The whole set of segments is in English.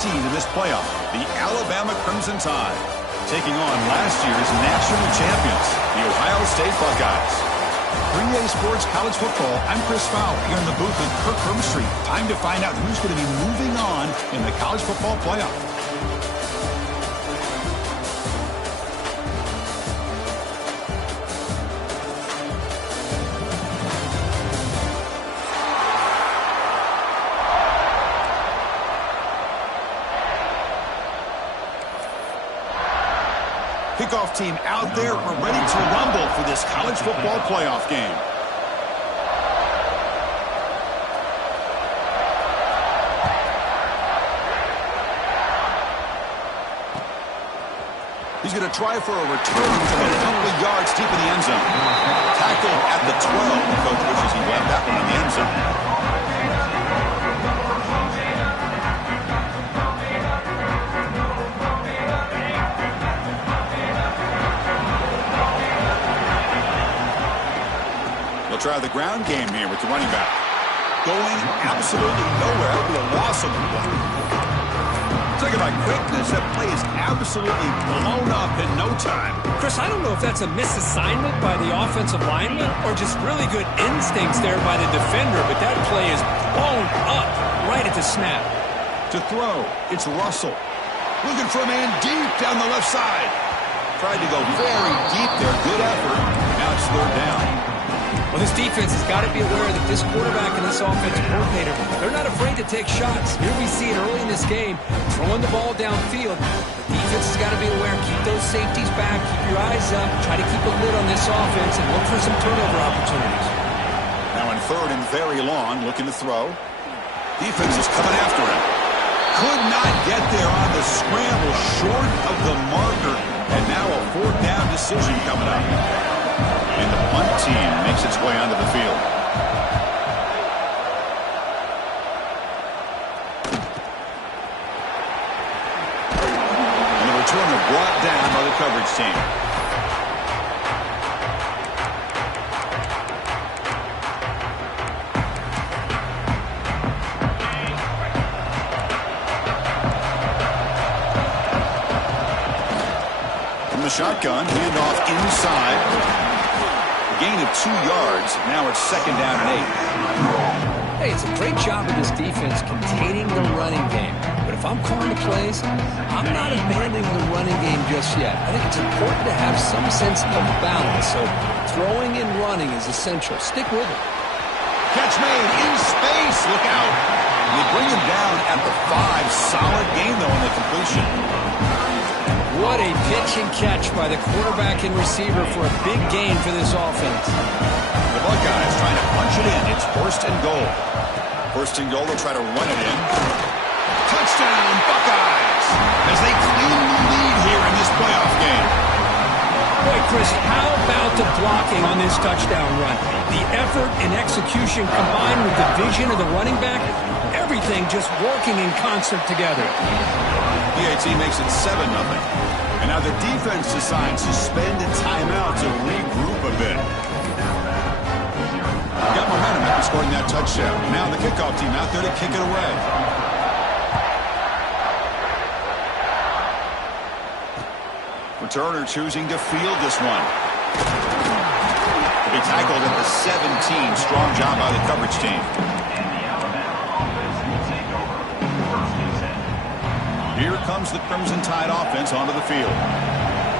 team in this playoff, the Alabama Crimson Tide, taking on last year's national champions, the Ohio State Buckeyes. 3A Sports College Football, I'm Chris Fowler here in the booth with Kirk Herbstreit. Time to find out who's going to be moving on in the college football playoff. Kickoff team out there. We're ready to rumble for this college football playoff game. He's going to try for a return from a couple of yards deep in the end zone. Tackled at the 12. The coach wishes he left that one in the end zone. Try the ground game here with the running back. Going absolutely nowhere. That'll be a loss of the play. Talking about quickness, that play is absolutely blown up in no time. Chris, I don't know if that's a misassignment by the offensive lineman or just really good instincts there by the defender, but that play is blown up right at the snap. To throw, it's Russell. Looking for a man deep down the left side. Tried to go very deep there. Good effort. Now it's third down. Well, this defense has got to be aware that this quarterback and this offensive coordinator, they're not afraid to take shots. Here we see it early in this game, throwing the ball downfield. The defense has got to be aware. Keep those safeties back. Keep your eyes up. Try to keep a lid on this offense and look for some turnover opportunities. Now in third and very long, looking to throw. Defense is coming after him. Could not get there on the scramble, short of the marker. And now a fourth down decision coming up. And the punt team makes its way onto the field. And the returner brought down by the coverage team. From the shotgun, handoff inside. Gain of 2 yards. Now it's second down and 8. Hey, it's a great job of this defense containing the running game. But if I'm calling the plays, I'm not abandoning the running game just yet. I think it's important to have some sense of balance. So throwing and running is essential. Stick with it. Catch made in space. Look out. They bring him down at the 5. Solid gain, though, on the completion. What a pitch and catch by the quarterback and receiver for a big gain for this offense. The Buckeyes trying to punch it in. It's first and goal. First and goal, they'll try to run it in. Touchdown, Buckeyes! As they clean the lead here in this playoff game. Boy, Chris, how about the blocking on this touchdown run? The effort and execution combined with the vision of the running back, everything just working in concert together. PAT makes it 7-0. And now the defense decides to spend a timeout to regroup a bit. Got momentum after scoring that touchdown. Now the kickoff team out there to kick it away. Returner choosing to field this one. To be tackled at the 17. Strong job by the coverage team. Here comes the Crimson Tide offense onto the field.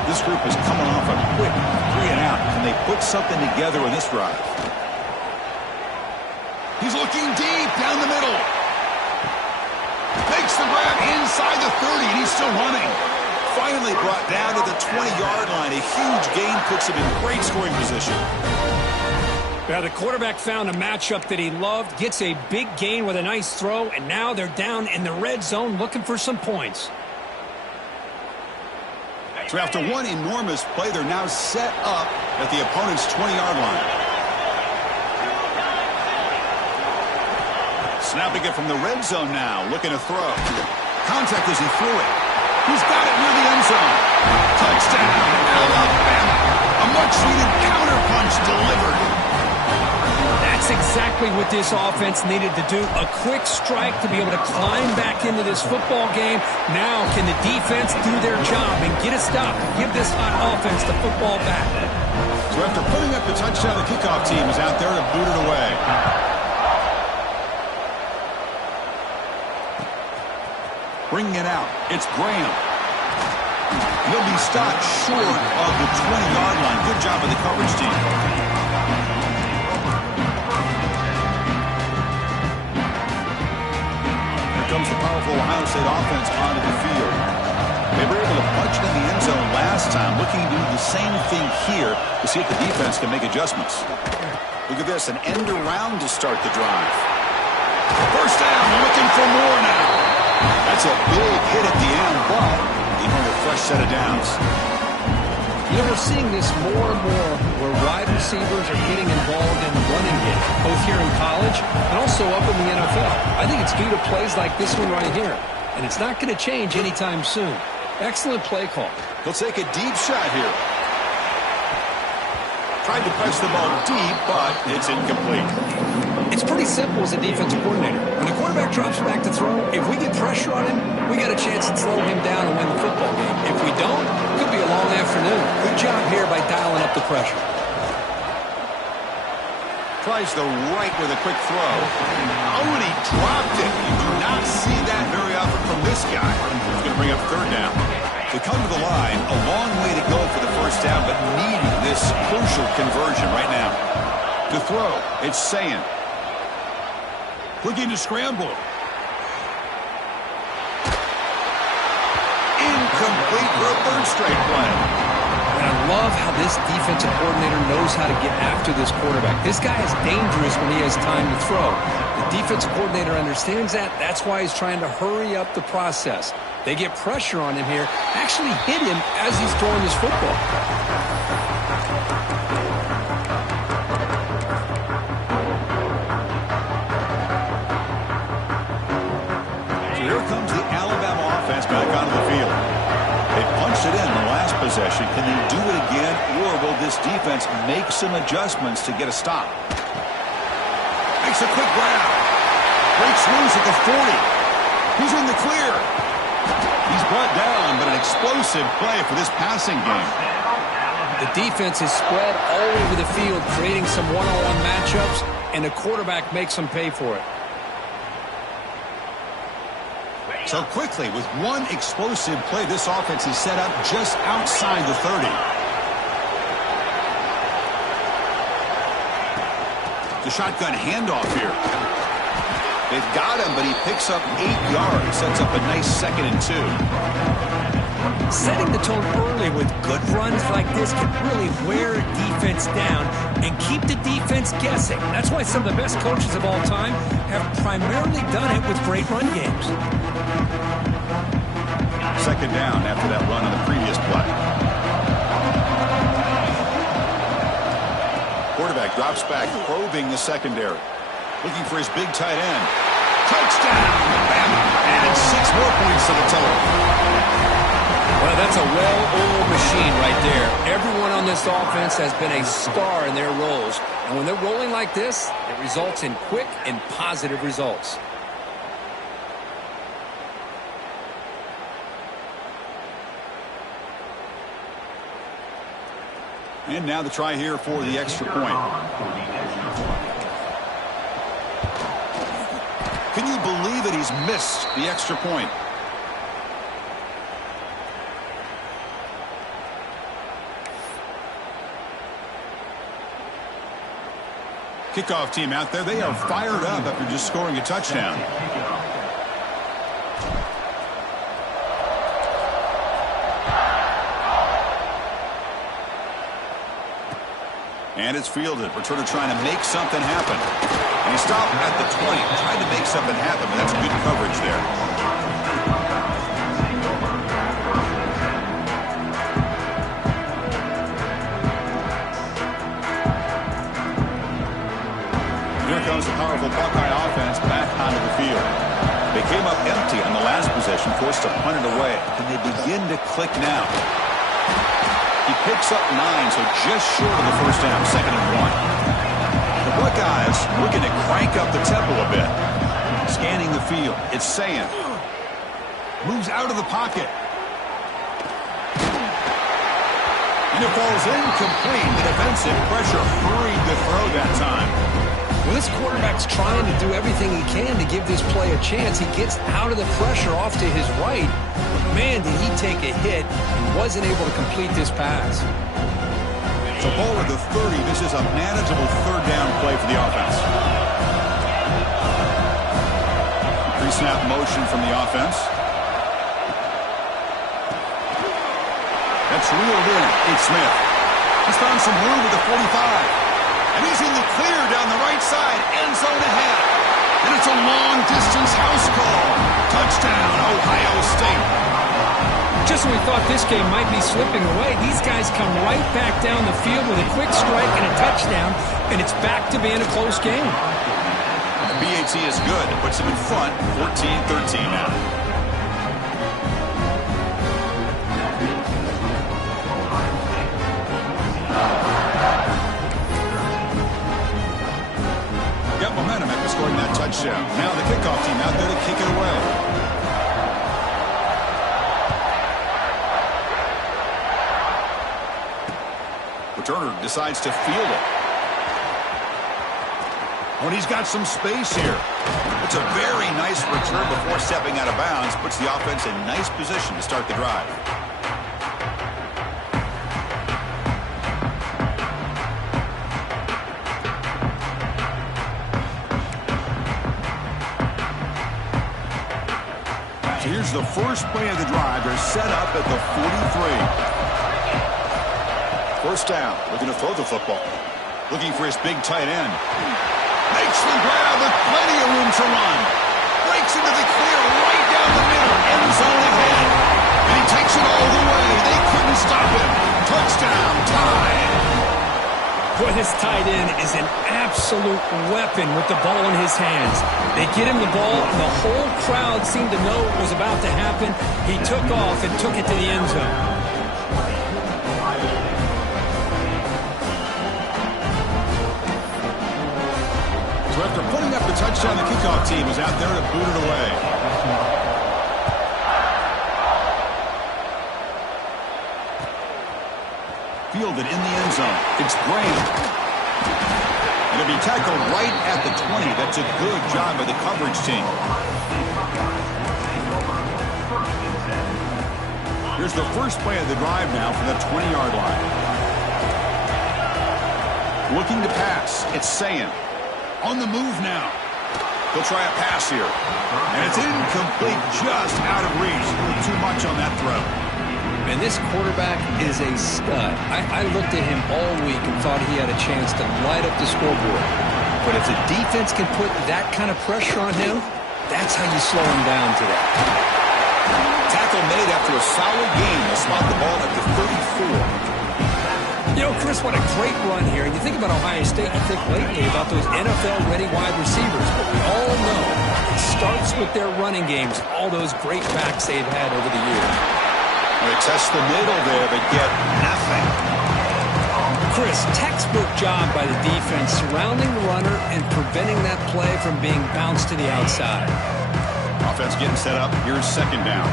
This group is coming off a quick 3 and out. Can they put something together in this drive? He's looking deep down the middle. Makes the grab inside the 30, and he's still running. Finally brought down to the 20-yard line. A huge gain puts him in great scoring position. Now the quarterback found a matchup that he loved, gets a big gain with a nice throw, and now they're down in the red zone looking for some points. So after one enormous play, they're now set up at the opponent's 20-yard line. Snapping it from the red zone now, looking to throw. Contact as he threw it. He's got it near the end zone. Touchdown, Alabama. A much-needed counterpunch delivered. That's exactly what this offense needed to do. A quick strike to be able to climb back into this football game. Now can the defense do their job and get a stop? Give this hot offense the football back. So after putting up the touchdown, the kickoff team is out there to boot it away. Bringing it out, it's Graham. He'll be stopped short of the 20-yard line. Good job of the coverage team. Here comes the powerful Ohio State offense onto the field. They were able to punch it in the end zone last time. Looking to do the same thing here to see if the defense can make adjustments. Look at this, an end around to start the drive. First down, looking for more now. That's a big hit at the end, but he earned a fresh set of downs. You know, we're seeing this more and more where wide receivers are getting involved in the running game, both here in college and also up in the NFL. I think it's due to plays like this one right here, and it's not going to change anytime soon. Excellent play call. He'll take a deep shot here. Tried to press the ball deep, but it's incomplete. It's pretty simple as a defensive coordinator. When the quarterback drops back to throw, if we get pressure on him, we got a chance to slow him down and win the football game. If we don't, it could be a long afternoon. Good job here by dialing up the pressure. Tries the right with a quick throw. Oh, and he dropped it. You do not see that very often from this guy. He's going to bring up third down. They come to the line, a long way to go for the first down, but needing this crucial conversion right now. To throw, it's Sayin. Looking to scramble. Incomplete for a third straight play. And I love how this defensive coordinator knows how to get after this quarterback. This guy is dangerous when he has time to throw. The defensive coordinator understands that. That's why he's trying to hurry up the process. They get pressure on him here, actually hit him as he's throwing this football. So here comes the Alabama offense back onto the field. They punched it in the last possession. Can they do it again, or will this defense make some adjustments to get a stop? Makes a quick grab. Breaks loose at the 40. He's in the clear. He's brought down, but an explosive play for this passing game. The defense is spread all over the field, creating some one-on-one matchups, and the quarterback makes them pay for it. So quickly, with one explosive play, this offense is set up just outside the 30. The shotgun handoff here. They've got him, but he picks up 8 yards. Sets up a nice 2nd and 2. Setting the tone early with good runs like this can really wear a defense down and keep the defense guessing. That's why some of the best coaches of all time have primarily done it with great run games. 2nd down after that run on the previous play. Quarterback drops back, probing the secondary. Looking for his big tight end. Touchdown, Alabama. And 6 more points to the total. Well, that's a well-oiled machine right there. Everyone on this offense has been a star in their roles. And when they're rolling like this, it results in quick and positive results. And now the try here for the extra point. Can you believe it? He's missed the extra point. Kickoff team out there. They are fired up after just scoring a touchdown. And it's fielded. Returner trying to make something happen. And he stopped at the 20, trying to make something happen, but that's good coverage there. Here comes the powerful Buckeye offense back onto the field. They came up empty on the last possession, forced to punt it away. Can they begin to click now? He picks up 9, so just short of the first down, 2nd and 1. The Buckeyes looking to crank up the tempo a bit. Scanning the field. It's Sayin. Moves out of the pocket. And it falls incomplete. The defensive pressure hurried the throw that time. Well, this quarterback's trying to do everything he can to give this play a chance. He gets out of the pressure off to his right. But man, did he take a hit and wasn't able to complete this pass. So ball at the 30. This is a manageable third down play for the offense. Pre-snap motion from the offense. That's reeled in. It's Smith. He's found some room at the 45. And he's in the clear down the right side. End zone ahead. And it's a long-distance house call. Touchdown, Ohio State. Just when we thought this game might be slipping away, these guys come right back down the field with a quick strike and a touchdown, and it's back to being a close game. The BAT is good. It puts him in front, 14-13 now. Got momentum after scoring that touchdown. Now the kickoff team out there to kick it away. Turner decides to field it. Oh, and he's got some space here. It's a very nice return before stepping out of bounds. Puts the offense in nice position to start the drive. So here's the first play of the drive. They're set up at the 43. First down, looking to throw the football. Looking for his big tight end. Makes the grab with plenty of room to run. Breaks into the clear right down the middle. End zone ahead. And he takes it all the way. They couldn't stop him. Touchdown, tied. Boy, this tight end is an absolute weapon with the ball in his hands. They get him the ball, and the whole crowd seemed to know what was about to happen. He took off and took it to the end zone. After putting up the touchdown, the kickoff team is out there to boot it away. Fielded in the end zone. It's Graham. And it'll be tackled right at the 20. That's a good job by the coverage team. Here's the first play of the drive now from the 20-yard line. Looking to pass. It's Sayin. On the move now. He'll try a pass here. And it's incomplete, just out of reach. A little too much on that throw. And this quarterback is a stud. I looked at him all week and thought he had a chance to light up the scoreboard. But if the defense can put that kind of pressure on him, that's how you slow him down today. Tackle made after a solid game. They'll spot the ball at the 34. You know, Chris, what a great run here. And you think about Ohio State, you think lately about those NFL-ready wide receivers. But we all know it starts with their running games, all those great backs they've had over the years. They test the middle there, but get nothing. Chris, textbook job by the defense surrounding the runner and preventing that play from being bounced to the outside. Offense getting set up. Here's second down.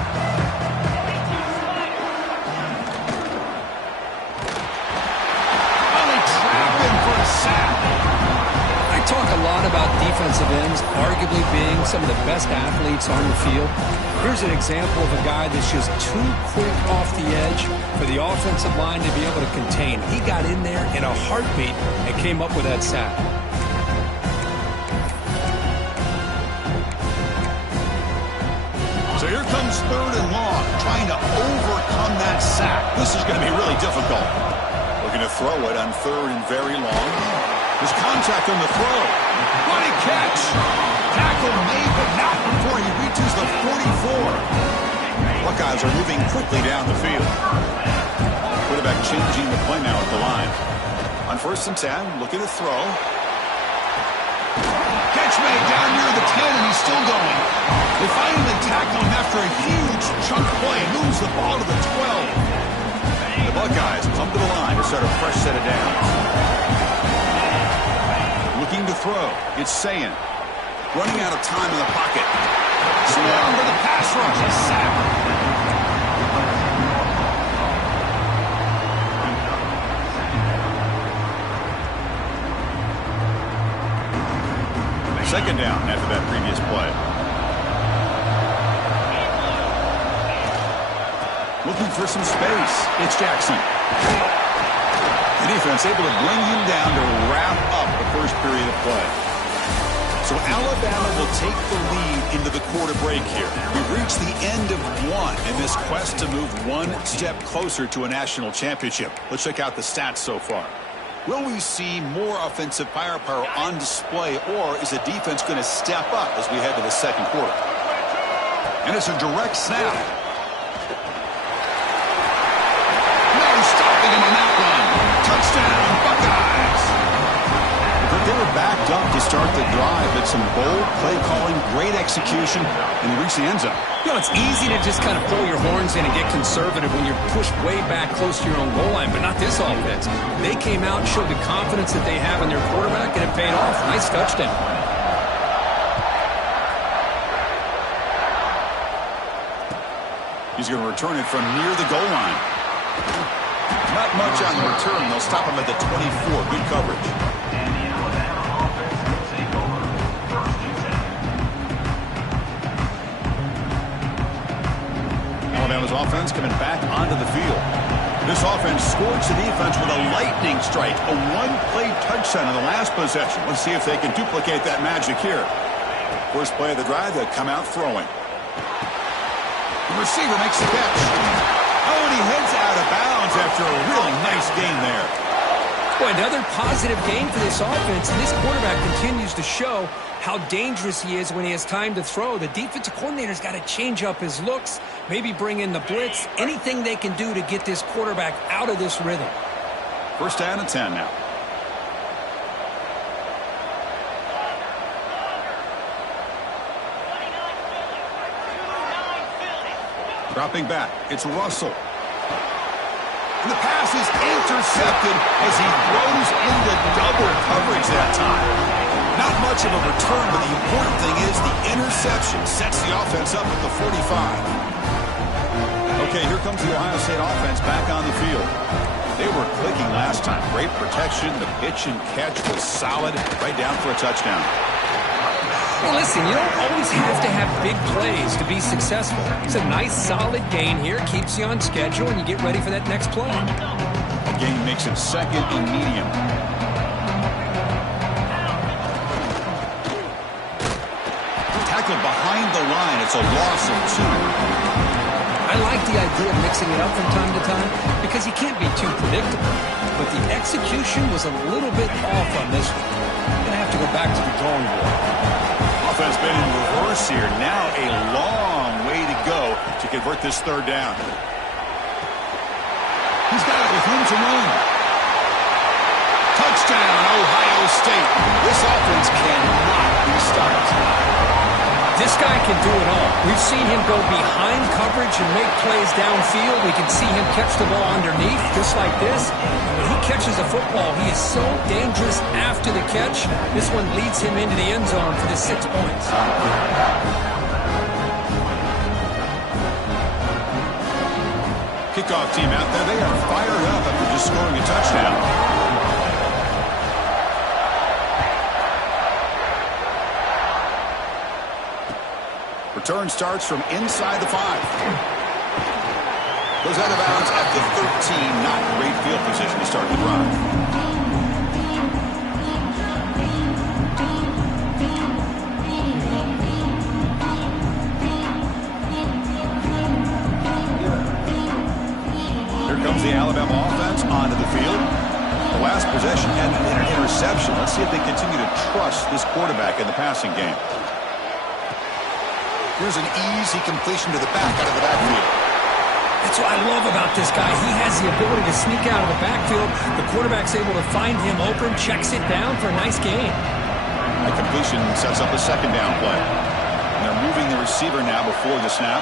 I talk a lot about defensive ends arguably being some of the best athletes on the field. Here's an example of a guy that's just too quick off the edge for the offensive line to be able to contain. He got in there in a heartbeat and came up with that sack. So here comes third and long, trying to overcome that sack. This is going to be really difficult. Looking to throw it on third and very long. There's contact on the throw. What a catch. Tackle made, but not before he reaches the 44. Buckeyes are moving quickly down the field. Quarterback changing the play now at the line. On first and 10, looking to throw. Catch made down near the 10, and he's still going. They finally tackle him after a huge chunk play. Moves the ball to the 12. The Buckeyes come to the line to start a fresh set of downs. Looking to throw. It's Sayin. Running out of time in the pocket. Swarmed with the pass rush. A sack. Second down after that previous play. Looking for some space. It's Jackson. The defense able to bring him down to wrap up the first period of play. So Alabama will take the lead into the quarter break here. We've reached the end of one in this quest to move one step closer to a national championship. Let's check out the stats so far. Will we see more offensive firepower on display, or is the defense going to step up as we head to the second quarter? And it's a direct snap. No stopping him on that run. Touchdown, Buckeyes. But they were backed up to start the drive, but some bold play calling, great execution, and they reached the end zone. You know, it's easy to just kind of pull your horns in and get conservative when you're pushed way back close to your own goal line, but not this offense. They came out and showed the confidence that they have in their quarterback, and it paid off. Nice touchdown. He's going to return it from near the goal line. Not much on the return. They'll stop him at the 24. Good coverage. Alabama's offense coming back onto the field. This offense scorched the defense with a lightning strike, a one-play touchdown in the last possession. Let's see if they can duplicate that magic here. First play of the drive, they'll come out throwing. The receiver makes the catch. Oh, and he heads out of bounds after a really nice gain there. Boy, another positive game for this offense, and this quarterback continues to show how dangerous he is when he has time to throw. The defensive coordinator's got to change up his looks, maybe bring in the blitz, anything they can do to get this quarterback out of this rhythm. First down and 10 now. Dropping back, it's Russell. And the pass is intercepted as he throws into double coverage that time. Not much of a return, but the important thing is the interception sets the offense up at the 45. Okay, here comes the Ohio State offense back on the field. They were clicking last time. Great protection. The pitch and catch was solid. Right down for a touchdown. Well, listen, you don't always have to have big plays to be successful. It's a nice, solid gain here. Keeps you on schedule, and you get ready for that next play. A gain makes it second and medium. Tackled behind the line. It's a loss of 2. I like the idea of mixing it up from time to time because you can't be too predictable. But the execution was a little bit off on this one. You're going to have to go back to the drawing board. Offense been in reverse here. Now a long way to go to convert this third down. He's got it with room to run. Touchdown, Ohio State. This offense cannot be stopped. This guy can do it all. We've seen him go behind coverage and make plays downfield. We can see him catch the ball underneath, just like this. And when he catches a football, he is so dangerous after the catch. This one leads him into the end zone for the 6 points. Kickoff team out there. They are fired up after just scoring a touchdown. Return starts from inside the 5. Goes out of bounds at the 13. Not great field position to start the drive. Here comes the Alabama offense onto the field. The last possession ended in an interception. Let's see if they continue to trust this quarterback in the passing game. Here's an easy completion to the back out of the backfield. That's what I love about this guy. He has the ability to sneak out of the backfield. The quarterback's able to find him open, checks it down for a nice gain. The completion sets up a second down play. And they're moving the receiver now before the snap.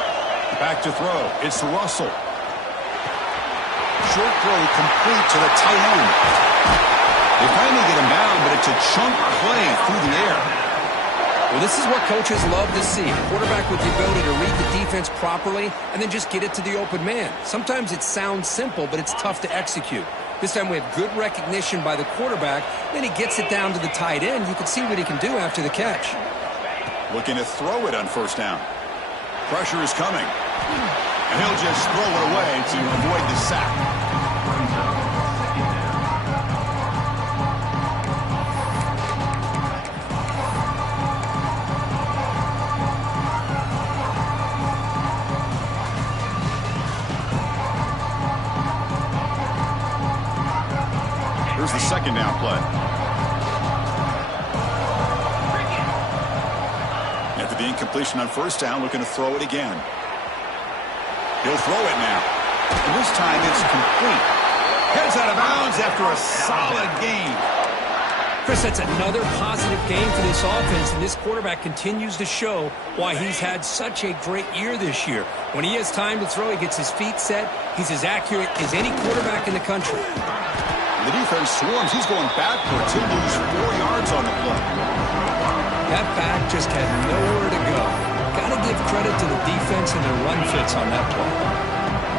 Back to throw. It's Russell. Short throw complete to the tight end. They finally get him down, but it's a chunk play through the air. Well, this is what coaches love to see. A quarterback with the ability to read the defense properly and then just get it to the open man. Sometimes it sounds simple, but it's tough to execute. This time we have good recognition by the quarterback. Then he gets it down to the tight end. You can see what he can do after the catch. Looking to throw it on first down. Pressure is coming. And he'll just throw it away to avoid the sack. Here's the second down play. After the incompletion on first down, looking to throw it again. He'll throw it now. And this time it's complete. Heads out of bounds after a solid game. Chris, that's another positive game for this offense, and this quarterback continues to show why he's had such a great year this year. When he has time to throw, he gets his feet set. He's as accurate as any quarterback in the country. The defense swarms. He's going backwards. He'll lose 4 yards on the play. That back just had nowhere to go. Got to give credit to the defense and their run fits on that play.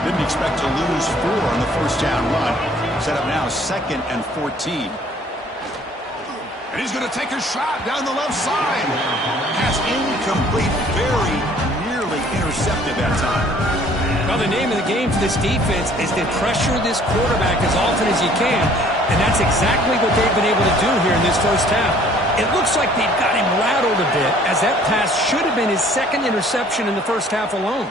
Didn't expect to lose 4 on the first down run. Set up now 2nd and 14. And he's going to take a shot down the left side. Pass incomplete. Very nearly intercepted that time. Well, the name of the game for this defense is to pressure this quarterback as often as you can, and that's exactly what they've been able to do here in this first half. It looks like they've got him rattled a bit, as that pass should have been his 2nd interception in the first half alone.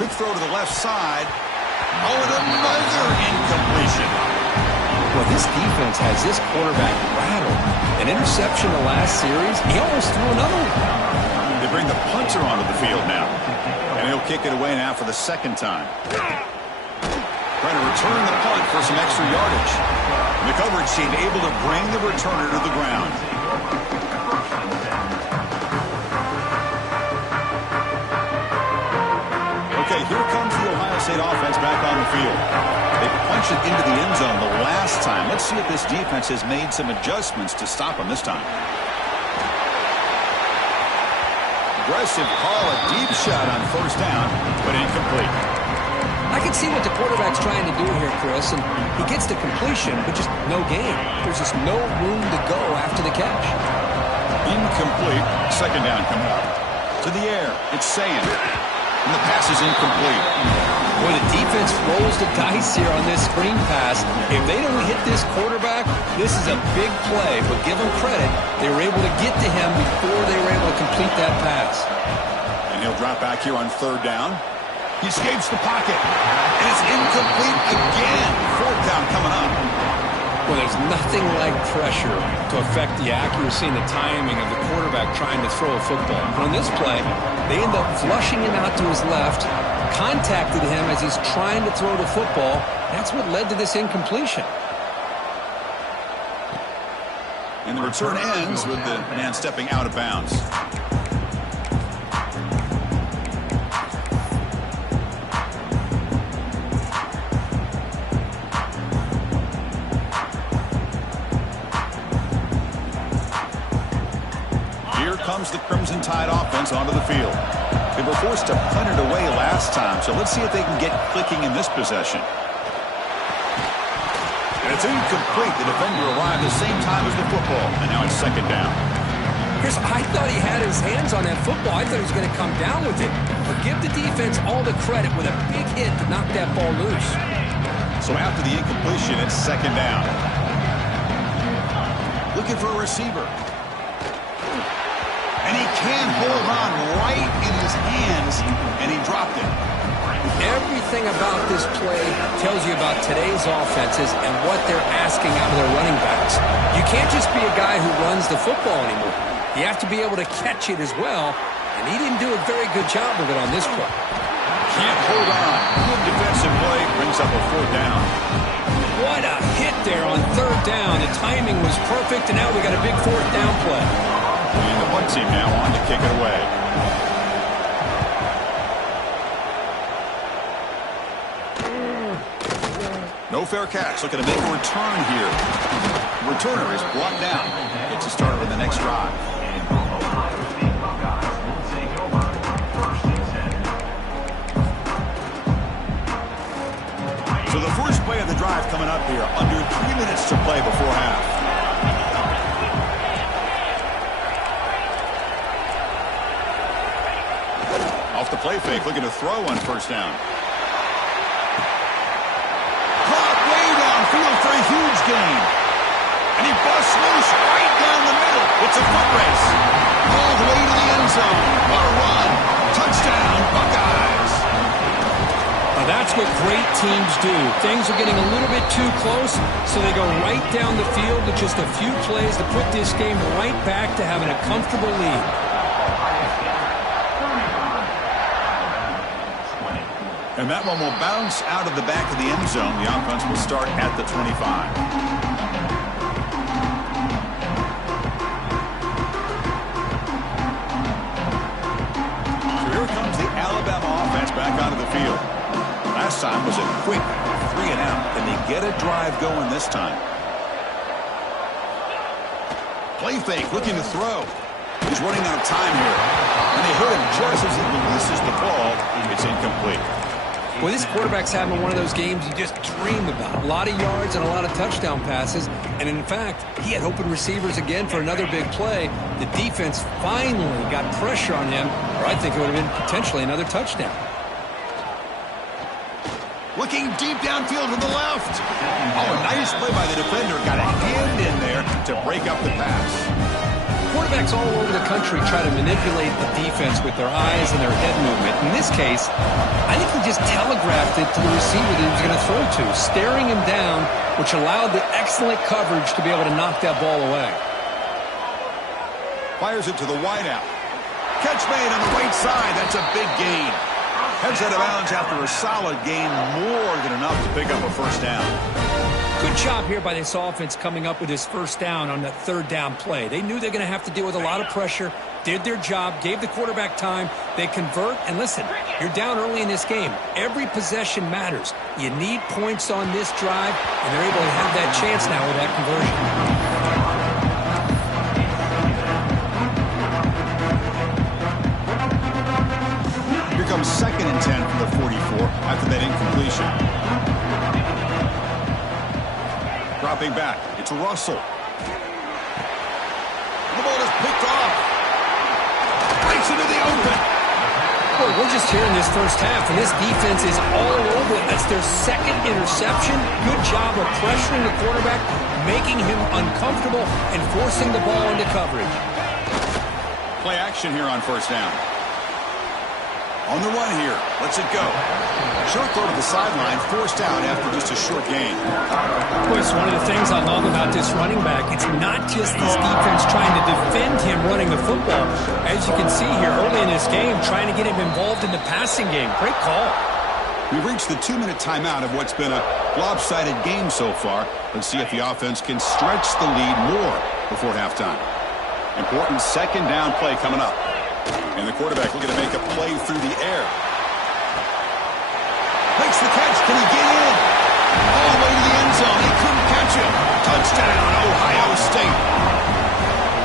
Quick throw to the left side. Oh, and another incompletion. Well, this defense has this quarterback rattled. An interception the last series, he almost threw another one. They bring the punter onto the field now. And he'll kick it away now for the 2nd time. Trying to return the punt for some extra yardage. And the coverage team able to bring the returner to the ground. Okay, here comes the Ohio State offense back on the field. They punched it into the end zone the last time. Let's see if this defense has made some adjustments to stop them this time. Aggressive call, a deep shot on first down, but incomplete. I can see what the quarterback's trying to do here, Chris, and he gets the completion, but just no gain. There's just no room to go after the catch. Incomplete. 2nd down coming up. To the air. It's Saying. And the pass is incomplete. Boy, the defense rolls the dice here on this screen pass. If they don't hit this quarterback, this is a big play. But give them credit, they were able to get to him before they were able to complete that pass. And he'll drop back here on 3rd down. He escapes the pocket. And it's incomplete again. 4th down coming up. Well, there's nothing like pressure to affect the accuracy and the timing of the quarterback trying to throw a football. But on this play, they end up flushing him out to his left, contacted him as he's trying to throw the football. That's what led to this incompletion. And the return ends with the man stepping out of bounds. Here comes the Crimson Tide offense onto the field. They were forced to punt it away last time, so let's see if they can get clicking in this possession. And it's incomplete. The defender arrived the same time as the football, and now it's 2nd down. Chris, I thought he had his hands on that football. I thought he was going to come down with it. But give the defense all the credit with a big hit to knock that ball loose. So after the incompletion, it's 2nd down. Looking for a receiver. And he can hold on right in his hands, and he dropped it. Everything about this play tells you about today's offenses and what they're asking out of their running backs. You can't just be a guy who runs the football anymore. You have to be able to catch it as well, and he didn't do a very good job of it on this play. Can't hold on. Good defensive play. Brings up a 4th down. What a hit there on 3rd down. The timing was perfect, and now we got a big 4th down play. And the punt team now on to kick it away. No fair catch. Looking to make a return here. The returner is brought down. Gets a start on the next drive. So the first play of the drive coming up here. Under 3 minutes to play before half. Off the play fake, looking to throw on first down. Caught way downfield for a huge gain. And he busts loose right down the middle. It's a foot race. All the way to the end zone. What a run. Touchdown, Buckeyes. Now that's what great teams do. Things are getting a little bit too close, so they go right down the field with just a few plays to put this game right back to having a comfortable lead. And that one will bounce out of the back of the end zone. The offense will start at the 25. So here comes the Alabama offense back onto the field. Last time was a quick 3-and-out. Can they get a drive going this time? Play fake, looking to throw. He's running out of time here. And they hit him just as he releases the ball. It's incomplete. Well, this quarterback's having one of those games you just dream about. A lot of yards and a lot of touchdown passes. And in fact, he had open receivers again for another big play. The defense finally got pressure on him, or I think it would have been potentially another touchdown. Looking deep downfield to the left. Oh, a nice play by the defender. Got a hand in there to break up the pass. Quarterbacks all over the country try to manipulate the defense with their eyes and their head movement. In this case, I think he just telegraphed it to the receiver that he was going to throw to, staring him down, which allowed the excellent coverage to be able to knock that ball away. Fires it to the wideout. Catch made on the right side. That's a big gain. Heads out of bounds after a solid gain, more than enough to pick up a first down. Good job here by this offense coming up with this first down on that third down play. They knew they're going to have to deal with a lot of pressure, did their job, gave the quarterback time. They convert, and listen, you're down early in this game. Every possession matters. You need points on this drive, and they're able to have that chance now with that conversion. Here comes 2nd and 10 from the 44 after that incompletion. Dropping back, it's Russell. The ball is picked off. Breaks into the open. Boy, we're just here in this first half, and this defense is all over it. That's their second interception. Good job of pressuring the quarterback, making him uncomfortable, and forcing the ball into coverage. Play action here on first down. On the run here. Lets it go. Short throw to the sideline, forced out after just a short gain. Boy, it's one of the things I love about this running back. It's not just this defense trying to defend him running the football. As you can see here early in this game, trying to get him involved in the passing game. Great call. We've reached the 2-minute timeout of what's been a lopsided game so far. Let's see if the offense can stretch the lead more before halftime. Important second down play coming up. And the quarterback looking to make a play through the air. Makes the catch. Can he get in? All the way to the end zone. He couldn't catch him. Touchdown, Ohio State.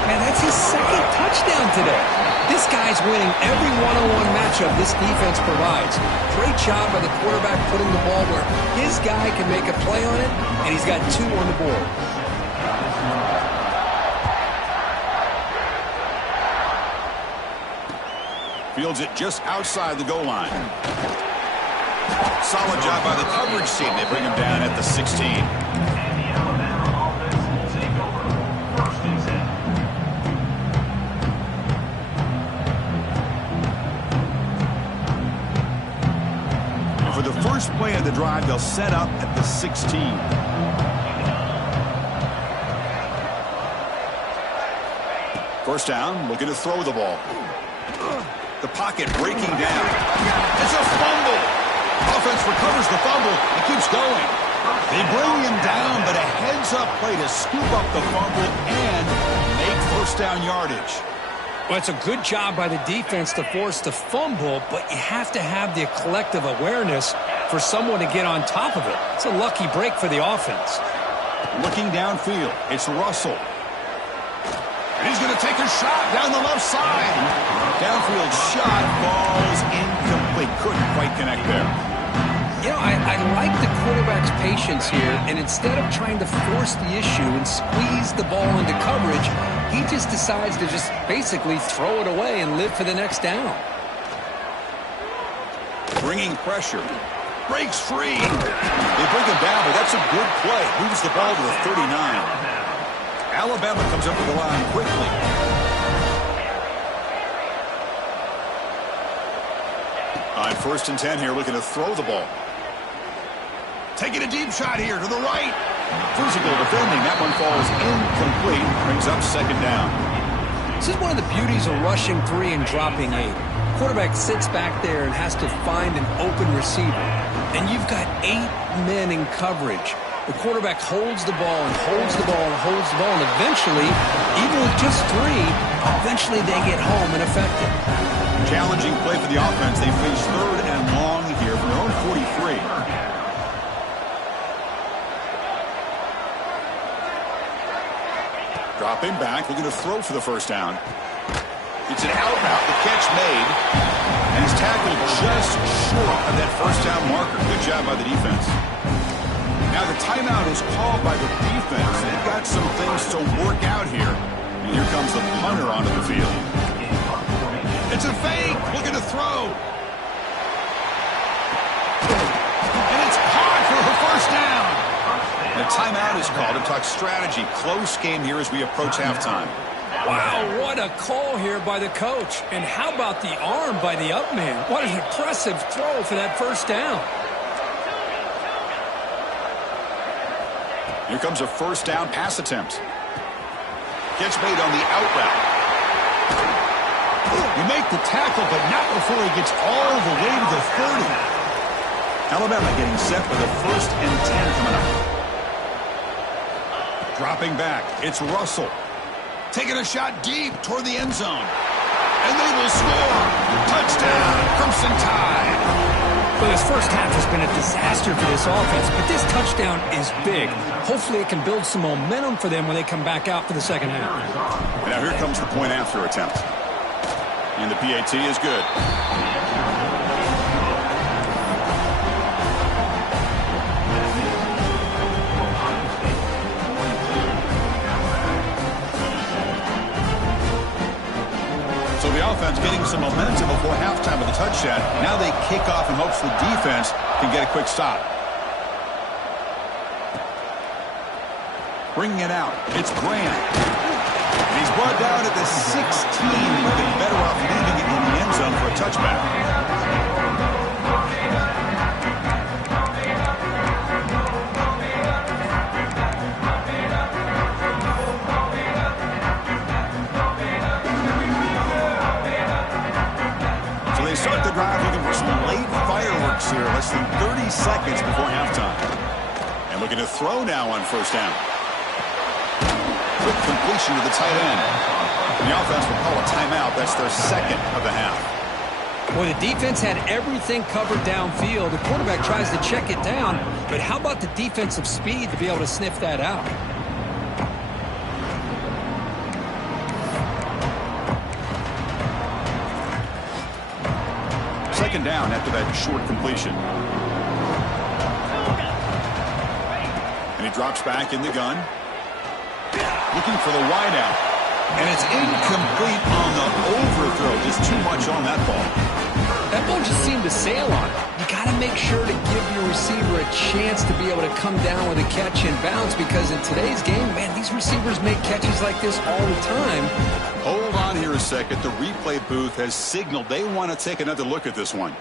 Man, that's his second touchdown today. This guy's winning every one-on-one matchup this defense provides. Great job by the quarterback putting the ball where his guy can make a play on it, and he's got 2 on the board. Fields it just outside the goal line. Solid job by the coverage team. They bring him down at the 16. And for the first play of the drive, they'll set up at the 16. First down, looking to throw the ball. The pocket breaking down. It's a fumble. Offense recovers the fumble and keeps going. They bring him down, but a heads-up play to scoop up the fumble and make first down yardage. Well, it's a good job by the defense to force the fumble, but you have to have the collective awareness for someone to get on top of it. It's a lucky break for the offense. Looking downfield, it's Russell. And he's going to take a shot down the left side. Downfield shot falls incomplete. Couldn't quite connect there. You know, I like the quarterback's patience here, and instead of trying to force the issue and squeeze the ball into coverage, he just decides to just basically throw it away and live for the next down. Bringing pressure. Breaks free. They bring him down, but that's a good play. Moves the ball to the 39. Alabama comes up to the line quickly. On 1st and 10 here, looking to throw the ball. Taking a deep shot here to the right. Physical defending. That one falls incomplete. Brings up 2nd down. This is one of the beauties of rushing 3 and dropping 8. Quarterback sits back there and has to find an open receiver. And you've got 8 men in coverage. The quarterback holds the ball and holds the ball and holds the ball. And eventually, even with just 3, eventually they get home and effective. Challenging play for the offense. They face 3rd and long here from their own 43. Dropping back, looking to throw for the 1st down. It's an out route, the catch made, and he's tackled just short of that 1st down marker. Good job by the defense. Now the timeout is called by the defense. They've got some things to work out here. And here comes the punter onto the field. It's a fake, looking to throw. And it's caught for her 1st down. The timeout is called to talk strategy. Close game here as we approach halftime. Wow, what a call here by the coach. And how about the arm by the up man? What an impressive throw for that 1st down. Here comes a 1st down pass attempt. Gets made on the out route. You make the tackle, but not before he gets all the way to the 30. Alabama getting set for the 1st and 10 coming up. Dropping back, it's Russell. Taking a shot deep toward the end zone. And they will score. Touchdown, Crimson Tide. Well, this 1st half has been a disaster for this offense, but this touchdown is big. Hopefully it can build some momentum for them when they come back out for the 2nd half. And now here comes the point after attempt. And the PAT is good. So the offense getting some momentum before halftime with a touchdown. Now they kick off in hopes the defense can get a quick stop. Bringing it out. It's Grant. And he's brought down at the 16. We've been better off leaving it in the end zone for a touchback. Start the drive looking for some late fireworks here. Less than 30 seconds before halftime. And looking to throw now on 1st down. Quick completion to the tight end. And the offense will call a timeout. That's their 2nd of the half. Well, the defense had everything covered downfield. The quarterback tries to check it down. But how about the defensive speed to be able to sniff that out? 2nd down after that short completion. And he drops back in the gun. Looking for the wideout. And it's incomplete on the overthrow. Just too much on that ball. That ball just seemed to sail on it. You got to make sure to give your receiver a chance to be able to come down with a catch and bounce, because in today's game, man, these receivers make catches like this all the time. Hold on here a second. The replay booth has signaled they want to take another look at this one.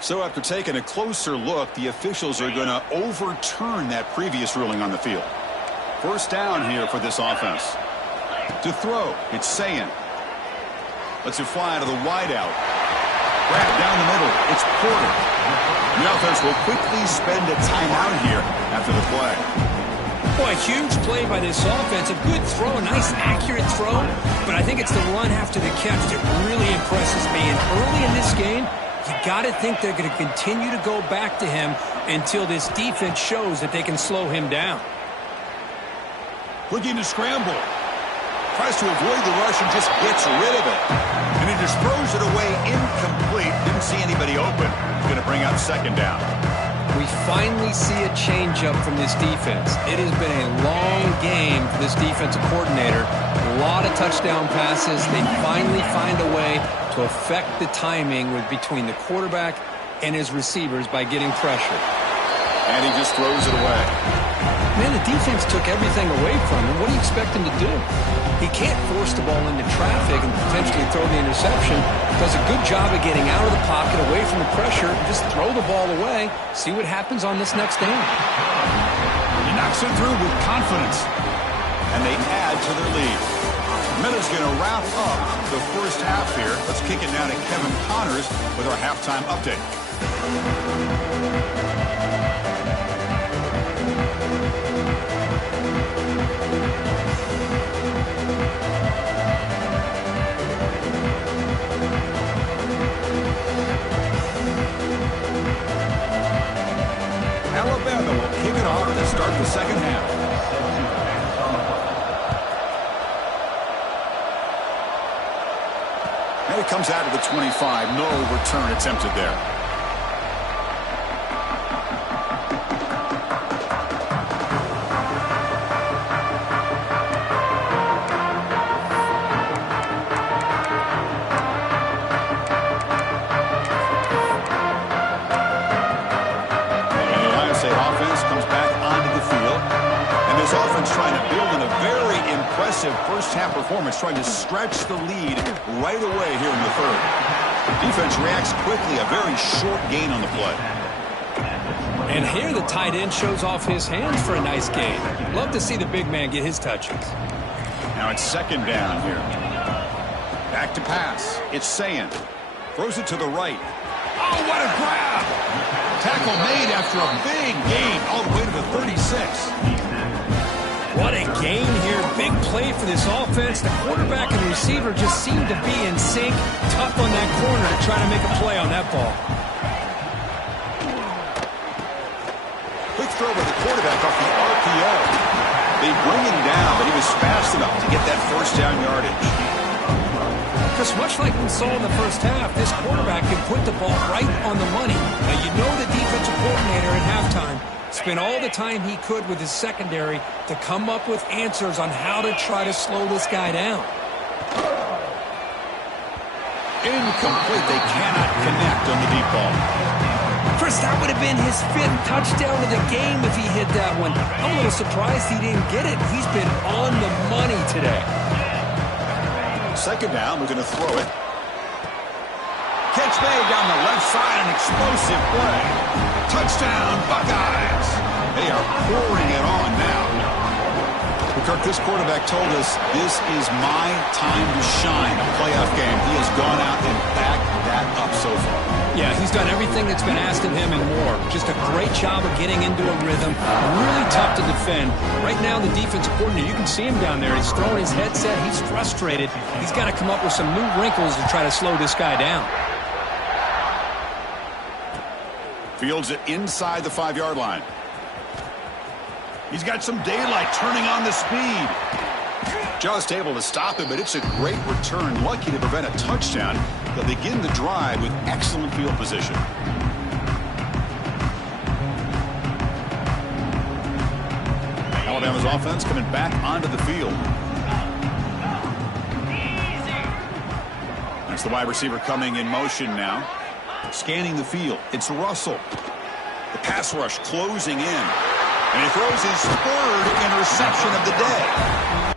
So after taking a closer look, the officials are going to overturn that previous ruling on the field. 1st down here for this offense. To throw, it's Sayin. Lets it fly to the wideout. Grab down the middle, it's Porter. The offense will quickly spend a timeout here after the play. Boy, a huge play by this offense. A good throw, a nice accurate throw. But I think it's the run after the catch that really impresses me. And early in this game, You got to think they're going to continue to go back to him until this defense shows that they can slow him down. Looking to scramble. Tries to avoid the rush and just gets rid of it. And he just throws it away incomplete. Didn't see anybody open. He's going to bring up second down. We finally see a change-up from this defense. It has been a long game for this defensive coordinator. A lot of touchdown passes. They finally find a way to affect the timing between the quarterback and his receivers by getting pressure. And he just throws it away. Man, the defense took everything away from him. What do you expect him to do? He can't force the ball into traffic and potentially throw the interception. Does a good job of getting out of the pocket, away from the pressure, and just throw the ball away. See what happens on this next down. He knocks it through with confidence. And they add to their lead. Miller's going to wrap up the first half here. Let's kick it now to Kevin Connors with our halftime update. Alabama will kick it off to start the second half. And it comes out of the 25. No return attempted there. First half performance trying to stretch the lead right away here in the third. Defense reacts quickly, a very short gain on the play. And here the tight end shows off his hands for a nice gain. Love to see the big man get his touches. Now it's second down here. Back to pass. It's Sayin. Throws it to the right. Oh, what a grab! Tackle made after a big gain all the way to the 36. What a gain here. Big play for this offense. The quarterback and the receiver just seem to be in sync. Tough on that corner to try to make a play on that ball. Quick throw by the quarterback off the RPO. They bring him down, but he was fast enough to get that first down yardage. Because much like we saw in the first half, this quarterback can put the ball right on the money. Now, you know the defensive coordinator at halftime spent all the time he could with his secondary to come up with answers on how to try to slow this guy down. Incomplete. They cannot connect on the deep ball. Chris, that would have been his 5th touchdown of the game if he hit that one. I'm a little surprised he didn't get it. He's been on the money today. Second down, we're going to throw it. Catch made down the left side, an explosive play. Touchdown, Buckeyes. They are pouring it on now. Kirk, this quarterback told us this is my time to shine, a playoff game. He has gone out and backed that up so far. Yeah, he's done everything that's been asked of him and more. Just a great job of getting into a rhythm. Really tough to defend. Right now, the defensive coordinator, you can see him down there. He's throwing his headset. He's frustrated. He's got to come up with some new wrinkles to try to slow this guy down. Fields it inside the 5-yard line. He's got some daylight turning on the speed. Just able to stop him, but it's a great return. Lucky to prevent a touchdown. They'll begin the drive with excellent field position. Alabama's offense coming back onto the field. That's the wide receiver coming in motion now. Scanning the field. It's Russell. The pass rush closing in. And he throws his 3rd interception of the day.